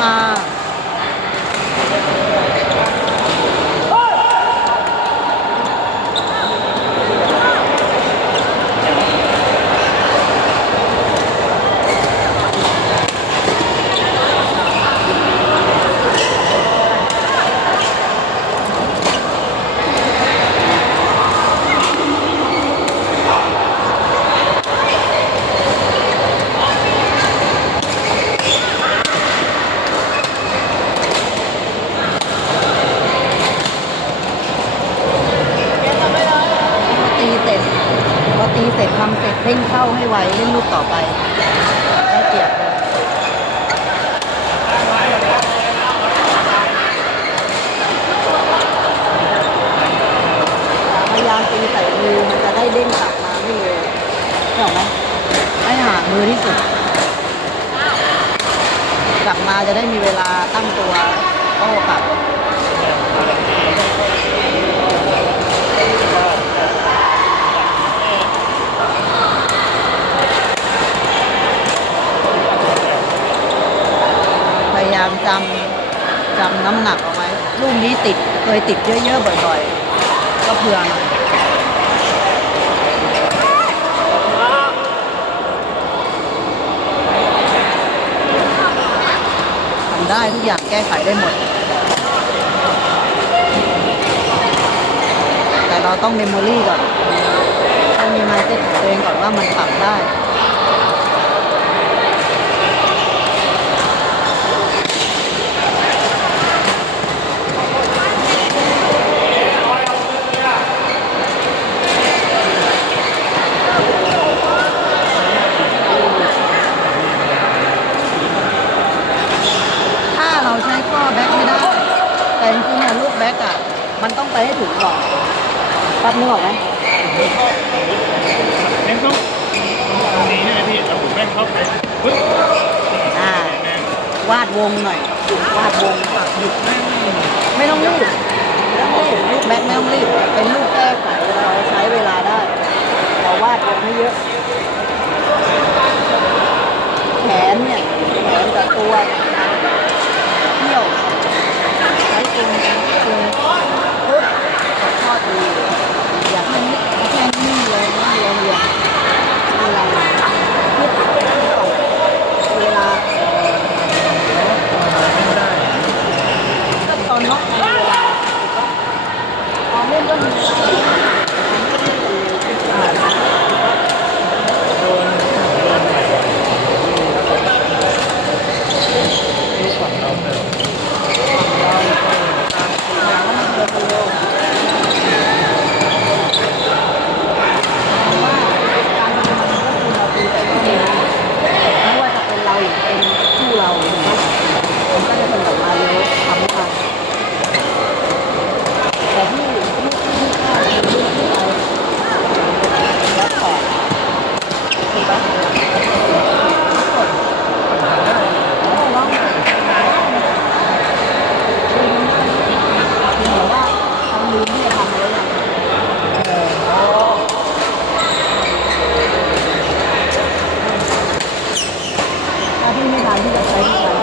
ค่ะ ตีเสร็จพอ ตีเสร็จเสร็จเล่นเข้าให้ไวเล่นลูกต่อไปได้เปรียบเลยพยายามตีใส่มือมันจะได้เด้งกลับมาไม่เร็วเห็นไหมให้ห่างมือที่สุด กลับมาจะได้มีเวลาตั้งตัวโต้กลับ พยายามจำ จำน้ำหนักเอาไว้ลูกนี้ติดเคยติดเยอะๆบ่อยๆ ก็เผื่อหน่อยทำได้ทุกอย่างแก้ไขได้หมด แต่เราต้องเมมโมรี่ก่อนต้องมีมาเซ็ตของตัวเองก่อนว่ามันปรับได้ ถ้าเราใช้ข้อแบ็คไม่ได้ แต่จริงๆอะลูกแบ็คอะ มันต้องไปให้ถึงก่อนปั๊บนึกออกไหมเน้นต้องตรงนี้ใช่ไหมพี่แล้วผมแม่งเข้าไปปึ๊บอ่าแม่งวาดวงหน่อยวาดวงหยุดแม่งไม่ต้องรีบไม่ต้องรีบลูกแบ็คไม่ต้องรีบเป็นลูกแก้ไขเราใช้เวลาได้ เราวาดวงให้เยอะ แขนเนี่ยแขนกับตัวเที่ยวใช้ตึงตึงปุ๊บกดข้ อย่าให้แค่นี้เลยนิ่เลยอย่าอะไรปุ๊บเวลาก็ตอนน็อกเวลาตอนเล่นก็มี Thank you.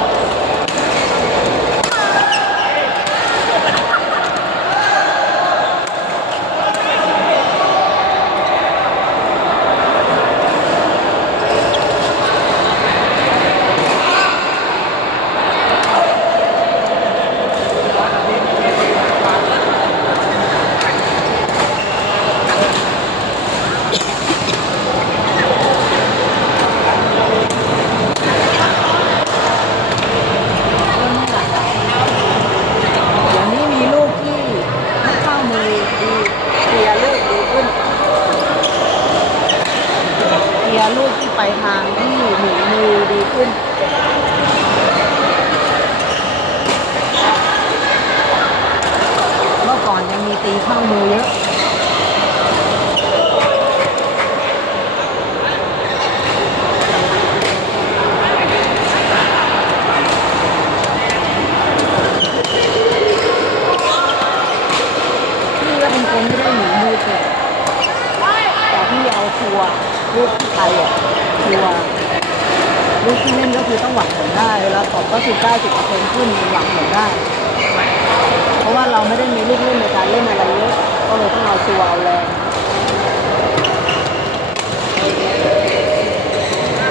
ตีเข้ามือเยอะลูกที่ไทยอะคืวรูกที่เล่นก็คือต้องหวังผลได้เวลาตอบก็คือ90%ขึ้นหวังผลได้ เพราะว่าเราไม่ได้ ชัวร์แรง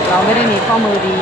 เราไม่ได้มีข้อมือดี